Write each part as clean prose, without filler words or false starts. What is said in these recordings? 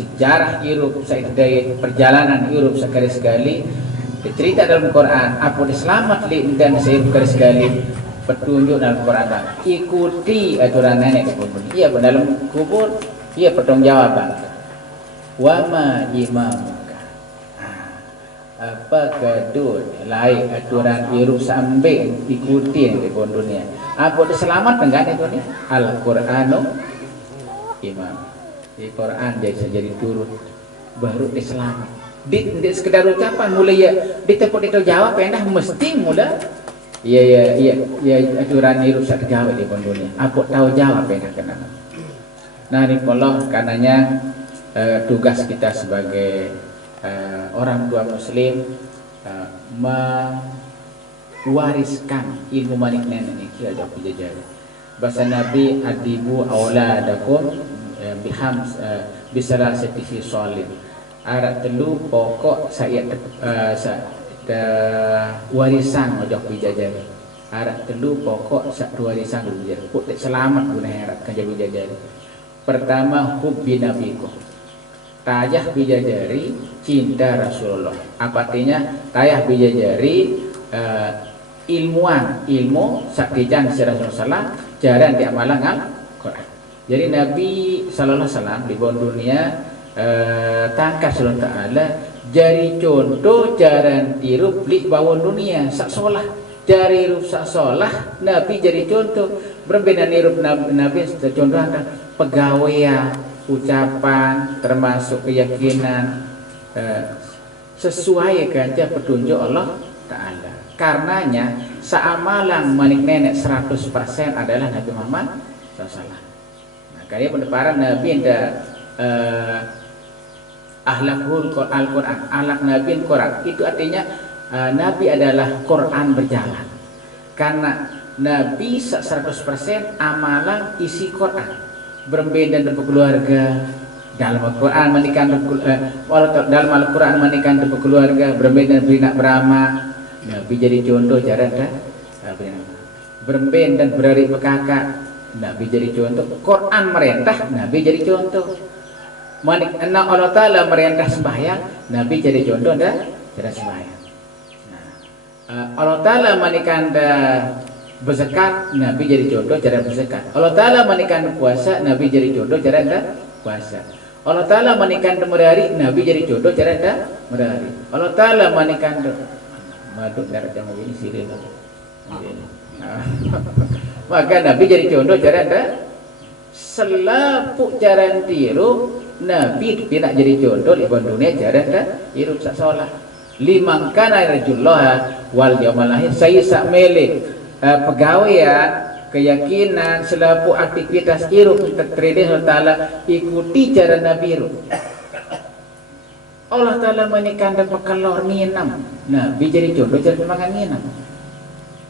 sejarah Europe dari perjalanan Europe sekali-sekali dicerita dalam Quran apa diselamat dan sekali-sekali petunjuk dalam Quran. Ikuti aturan nenek kubur. Iya dalam kubur iya pertanggungjawaban. Wa ma imamuka. Apa kedua lain aturan Europe sampai ikuti di dunia. Apa diselamat dengan itu nih? Al-Qur'anu imam. Di Quran jadi turun baru diselamat. Di sekedar ucapan mulai ya di tempat itu jawab enak mesti mula iya aturan Europe sak jawab di dunia. Apa tahu jawab enak kenapa? Nah ini Allah karenanya tugas kita sebagai orang tua muslim mewariskan ilmu manik nenek ini kira jajari bahasa Nabi adibu auladakum bihams bisalasati fi shalim arak telu pokok saya warisan ojok bijajari arak telu pokok sak warisan bijajari put selamat guna herat kan bijajari. Pertama hubbi nabiku tayah bijajari cinta Rasulullah. Apa artinya tayah bijajari ilmu saktijan si Rasulullah jaran di amalan Al-Quran. Jadi Nabi sallallahu alaihi wasallam di dunia tangkas Allah Ta'ala jari contoh jaran tiru beli bawon dunia sak solah jari rup sak solah Nabi jadi contoh berbeda nirup Nabi contohkan pegawaian ucapan termasuk keyakinan sesuai ganja petunjuk Allah Ta'ala. Karenanya seamalan manik nenek 100% adalah Nabi Muhammad SAW. Nah, karena pendeparan Nabi ada ahlakul Al-Quran, ahlak Nabi Quran. Itu artinya Nabi adalah Quran berjalan. Karena Nabi 100% amalan isi Quran. Berbeda dengan keluarga dalam Al-Quran dalam Al-Quran manikan keluarga berbeda berinak beramak Nabi jadi contoh cara berbeda dan berari bekakak Nabi jadi contoh Quran merintah Nabi jadi contoh manik anak Allah Ta'ala merintah sembahyang Nabi jadi contoh dan cara sembahyang. Allah Ta'ala manikan berzakat Nabi jadi contoh cara berzakat. Allah Ta'ala manikan puasa Nabi jadi contoh cara puasa. Allah Ta'ala manikan merari Nabi jadi contoh cara merari. Allah Ta'ala manikan madu darah jamu ini sirih. Maka Nabi jadi contoh cara selapuk cara tiru Nabi tidak jadi contoh di dunia cara tiru sak solah. Limang kana rajullah wal yaumal akhir saya sak melek pegawaian, keyakinan, selaku aktivitas irup tertredis Allah Ta'ala ikuti cara Nabi irup. Allah Ta'ala menikah dan pekalor nginam Nabi jadi contoh cara makan nginam.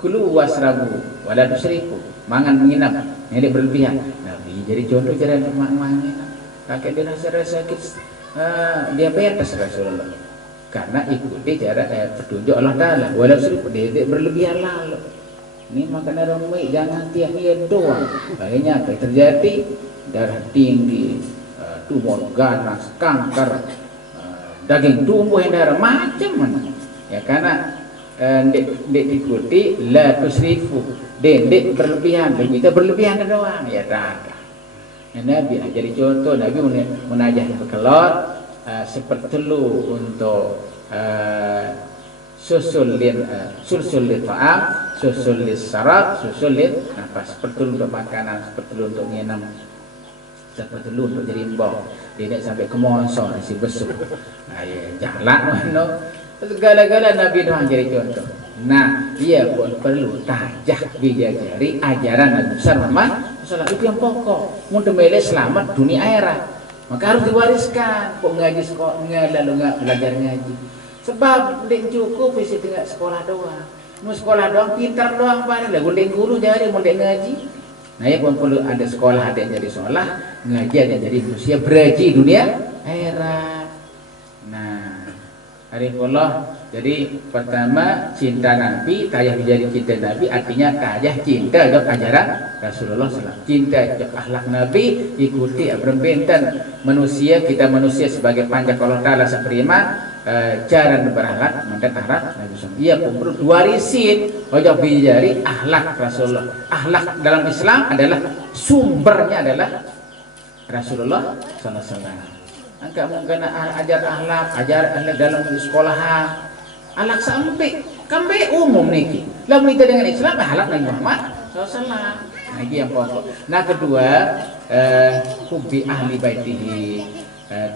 Kulu wasrabu wala tusrifu mangan menginam ini berlebihan Nabi jadi contoh cara makan nginam. Kakek dia rasa sakit diabetes Rasulullah karena ikuti cara petunjuk Allah Ta'ala wala tusrifu dia berlebihan lalu. Ini makan orang baik jangan tiap dia doang. Akhirnya apa terjadi? Darah tinggi, tumor ganas, kanker, daging tumbuh yang darah macam mana? Ya karena diikuti la tusrifu, dendek berlebihan, kita berlebihan doang. Ya tak. Nabi jadi contoh Nabi menajah kelot sepertelu untuk susul ta'am, susul sarab, susul nafas. Seperti untuk makanan, seperti untuk minum, seperti untuk jadi imbau. Tidak sampai ke monsor si besuk. Jalan no. Segala-gala Nabi doang jadi contoh. Nah, dia pun perlu tajah bijajari ajaran Nabi besar Muhammad sallallahu itu yang pokok. Untuk melek selamat dunia akhirat. Maka harus diwariskan. Kok ngaji sekolah, lalu nggak belajar ngaji. Sebab tidak cukup isi tinggal sekolah doang. Mau sekolah doang, pintar doang paling lah. Gundeng guru jadi mau ngaji. Nah ya pun perlu ada sekolah, ada yang jadi sekolah, ngaji ada yang jadi manusia beraji dunia akhirat. Nah, hari Allah Jadi pertama cinta Nabi, tayah menjadi cinta Nabi artinya tayah cinta jok ajaran Rasulullah SAW. Cinta jok akhlak Nabi, ikuti berbenten manusia, kita manusia sebagai panjang Allah Ta'ala seprima cara berakhlak mendat akhlak Nabi SAW. Ia pun warisin ojok bijari akhlak Rasulullah. Akhlak dalam Islam adalah sumbernya adalah Rasulullah SAW. Angka mungkin ajar akhlak dalam sekolah. Alak sampai kambe umum niki. Lamun kita dengan Islam halak Nabi Muhammad SAW. Nah ini yang pokok. Nah kedua hubbi ahli baitihi,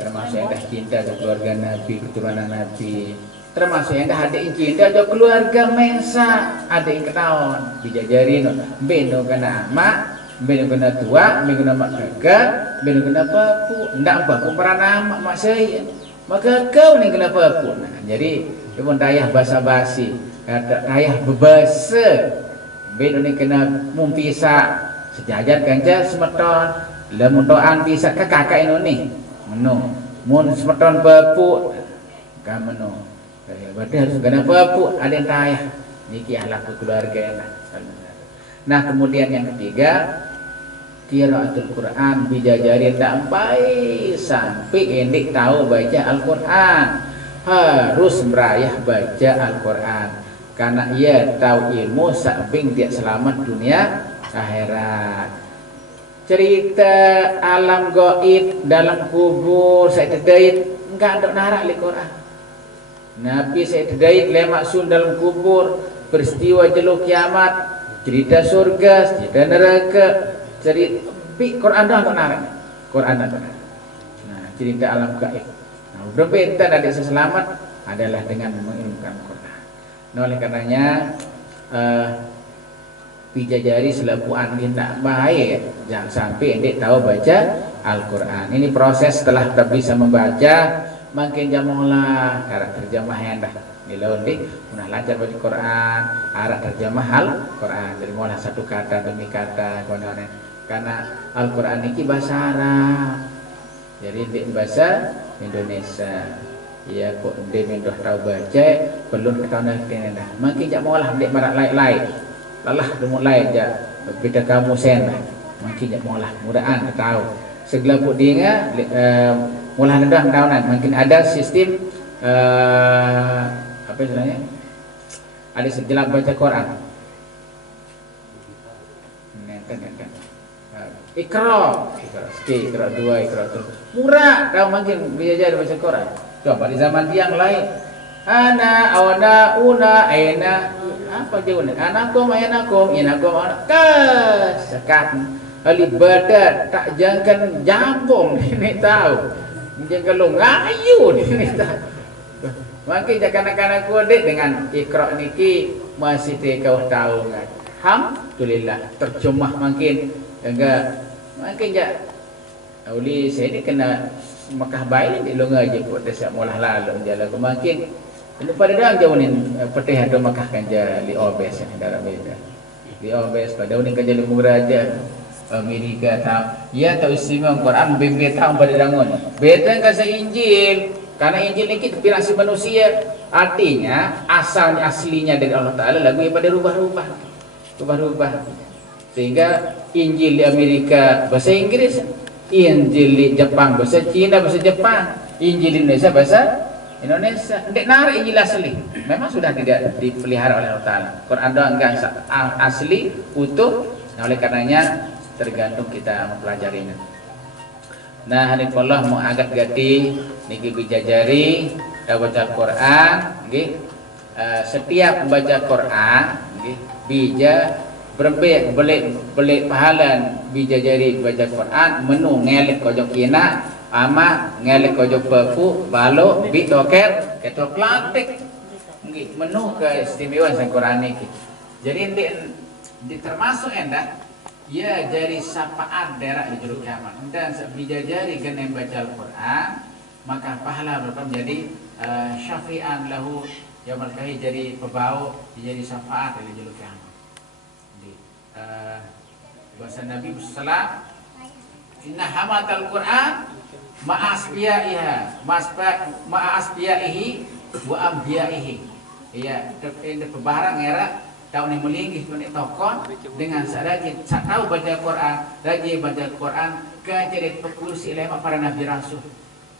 termasuk yang dah cinta ke keluarga Nabi, keturunan Nabi. Termasuk yang dah ada yang cinta ke keluarga Mensa, ada yang ketahuan dijajarin beno kena mak, beno kena tua, beno kena mak kakak, beno kena papu, ndak papu perana mak saya. Maka kau ni kena papu. Nah jadi pun dayah basa-basi, dayah bebasa. Ben ni kena mumpisa sejajar kanca semeton. Lamun doan bisa ke kakak ini meno. Mun semeton papu ka meno. Berarti harus kena papu ada yang dayah. Niki akhlak keluarga. Nah, kemudian yang ketiga qiraatul Quran bijajari sampai endik tahu baca Al-Quran. Harus merayah baca Al-Quran karena ia tahu ilmu samping dia selamat dunia akhirat. Cerita alam gaib dalam kubur saya terdait enggak ada narak di Quran. Nabi saya terdait lemak sun dalam kubur, peristiwa jeluk kiamat, cerita surga, cerita neraka, cerita Quran dah enggak narak. Quran dah. Nah, cerita alam gaib. Berbeda dari selamat adalah dengan mengilmukan Quran. Nah, oleh karenanya bijajari selapuan tidak baik, jangan sampai endek tahu baca Al-Quran. Ini proses setelah kita bisa membaca, makin jamulah cara terjemahan dah. Nilau dik, munah lancar baca Quran, arah terjemah Al-Quran. Jadi mulai satu kata demi kata, karena Al-Quran ini bahasa Arab. Jadi di bahasa Indonesia. Ya kok dia mendoh tahu baca, belum ketahuan dah. Makin jak maulah dek marak lain-lain. Lalah demu lain jak beda kamu sen. Makin jak maulah mudahan tahu. Segelaput dia mulah nendah tahunan. Makin ada sistem apa istilahnya? Ada sejelap baca Quran. Ikra, ikra 2, ikra 3. Murah, tahu makin belajar baca Quran. Coba di zaman yang lain. Ana, awana, una, aina, apa jauhnya? Anakum, ainakum, inakum, anak. Sekat, alibadat, tak jangan jambung ini tahu. Jangan lu ngayu ini tahu. Makin kanak-kanak kudet dengan ikra niki masih kau tahu kan? Alhamdulillah terjemah makin enggak makin jak uli saya ni kena Mekah baik di longa je pun desa mulah lalu jalan ke makin ini pada dah jauh ni petih ada Mekah kan je li obes ni dalam beda li obes pada ni kan je li muraja Amerika tahu ya tahu istimewa Quran bebe tahu pada dangun beda kan se Injil karena Injil ni kita inspirasi manusia artinya asalnya aslinya dari Allah Taala lagu yang pada rubah-rubah sehingga Injil di Amerika bahasa Inggris, Injil di Jepang bahasa Cina bahasa Jepang, Injil di Indonesia bahasa Indonesia. Ndek narik Injil asli. Memang sudah tidak dipelihara oleh Allah Taala. Quran doang enggak asli utuh. Nah, oleh karenanya tergantung kita mempelajarinya. Nah, hadits Allah mau agak gati niki bijajari baca Quran nggih. Setiap membaca Quran nggih bija belik pahala bijajari baca Quran menu ngelek kojok kina ama ngelek kojok papu balo bitoket ketok lantik nggih menu keistimewaan sang Quran niki. Jadi di termasuk endah ya jari syafaat daerah di juru kiamat dan bijajari kena baca Al-Quran maka pahala berapa menjadi syafi'an lahu yaumul qiyamah jadi pebau jadi syafaat di juru kiamat. Bahasa Nabi Sallam inna hamatal Quran ma'asbiyaiha ma'asbiyaihi wa ambiyaihi Iya, itu barang era tahun yang melingkih kau tokon dengan rajin tahu baca Quran, rajin baca Quran, kejadian pekurusi lema para nabi rasul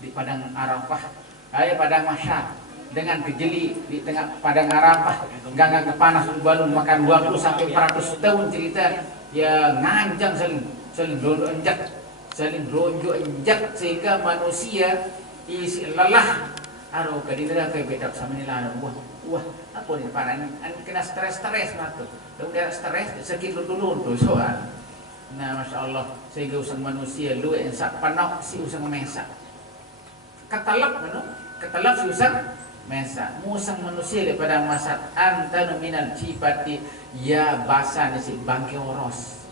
di padang Arafah, padang Mahsyar dengan kejeli di tengah padang Arafah, ganggang kepanas balung makan waktu sampai 400 tahun cerita ya ngancang saling ronjo enjak sehingga manusia isi lelah aduh kadidra kayak bedak sama nila wah apa nih paran kena stres matu udah stres sakit dulu tuh soal nah masya Allah sehingga usang manusia lu yang sak panok si usang mesa ketalak si usang mesa musang manusia daripada masat antanu minal cipati ya basan si bangke oros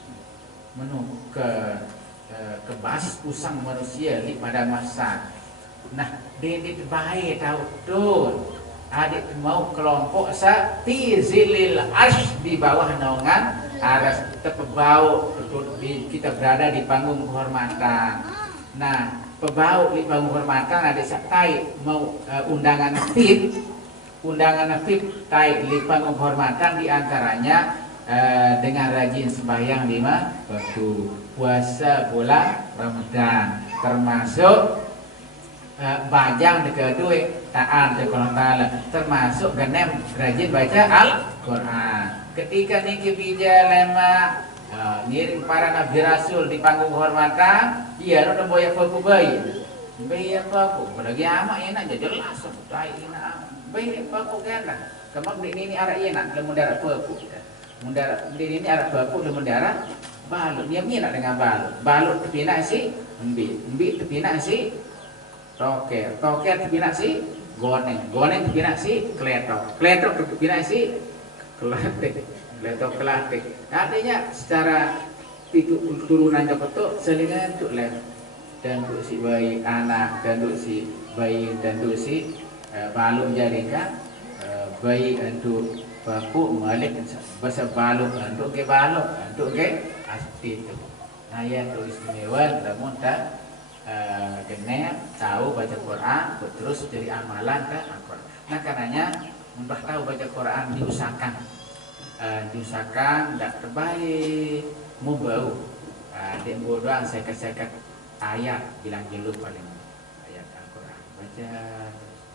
menu ke bas usang manusia di pada masa. Nah, dedit baik tahu tuh. Adik mau kelompok tizilil arsh di bawah naungan aras tepebau kita berada di panggung kehormatan. Nah, pebau di panggung kehormatan adik sakai mau undangan FIP tai di panggung kehormatan di antaranya dengan rajin sembahyang 5 waktu, puasa bulan Ramadan, termasuk bajang dekat duit taat kepada Ta'ala, termasuk genem rajin baca Al-Quran. Ketika niki bija lema ngiring para nabi rasul di panggung kehormatan, iya no boya foku bayi apa lagi ama enak jadi jelas tai ina bayi apa kena kemak ini arah enak lemu darah foku mundara ini arah foku lemu darah balut dia mina dengan balut tepina si embi tepina si toker tepina si goneng tepina si kletok tepina si kelatik artinya secara itu turunan Jokoto selingan untuk lem dan untuk si bayi anak dan untuk si bayi dan untuk si baluk jadikan bayi untuk bapu malik bahasa baluk untuk ke baluk untuk ke asli itu nah ya itu istimewa namun tak kena tahu baca Quran terus jadi amalan ke Al-Quran. Nah karenanya untuk tahu baca Quran diusahakan tidak terbaik mau bau dia bodohan seket ayat bilang jelu paling ayat Al-Quran baca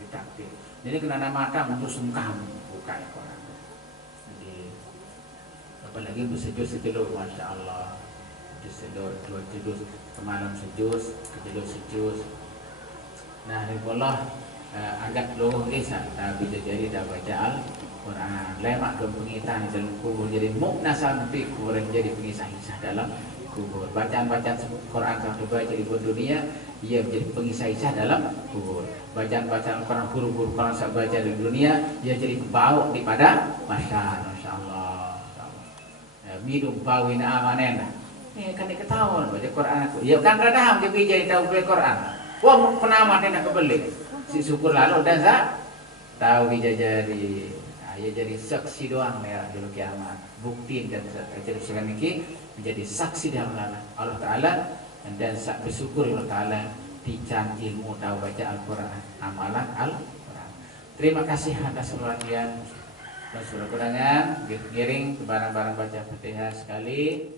ditakdir jadi kena mata untuk sungkam buka Al-Quran jadi apalagi bersejus Masya Allah disedor 2 juz semalam sejus sejus nah Allah agak loh kisah tapi jadi dah baca Al-Quran lemak ke pengitan dalam kubur jadi muknasal nanti kuburan jadi pengisah-kisah dalam kubur bacaan-bacaan Quran satu baca di dunia ia menjadi pengisah-kisah dalam kubur bacaan-bacaan Quran guru-guru Quran sak baca di dunia ia jadi bau di pada masyarakat Masya Allah minum bauin amanen kan diketahuan baca Quran aku ya kan radaham dia jadi tahu baca Quran wah penamat yang nak kebeli si syukur lalu dan tahu dijajari ya jadi saksi doang merah dulu kiamat bukti dan jadi sekarang ini menjadi saksi dalam Allah Ta'ala dan sak bersyukur Allah Ta'ala dican ilmu tahu baca Al-Quran amalan Al-Quran. Terima kasih atas perhatian dan surat kurangan giring ke barang-barang baca Fatihah sekali.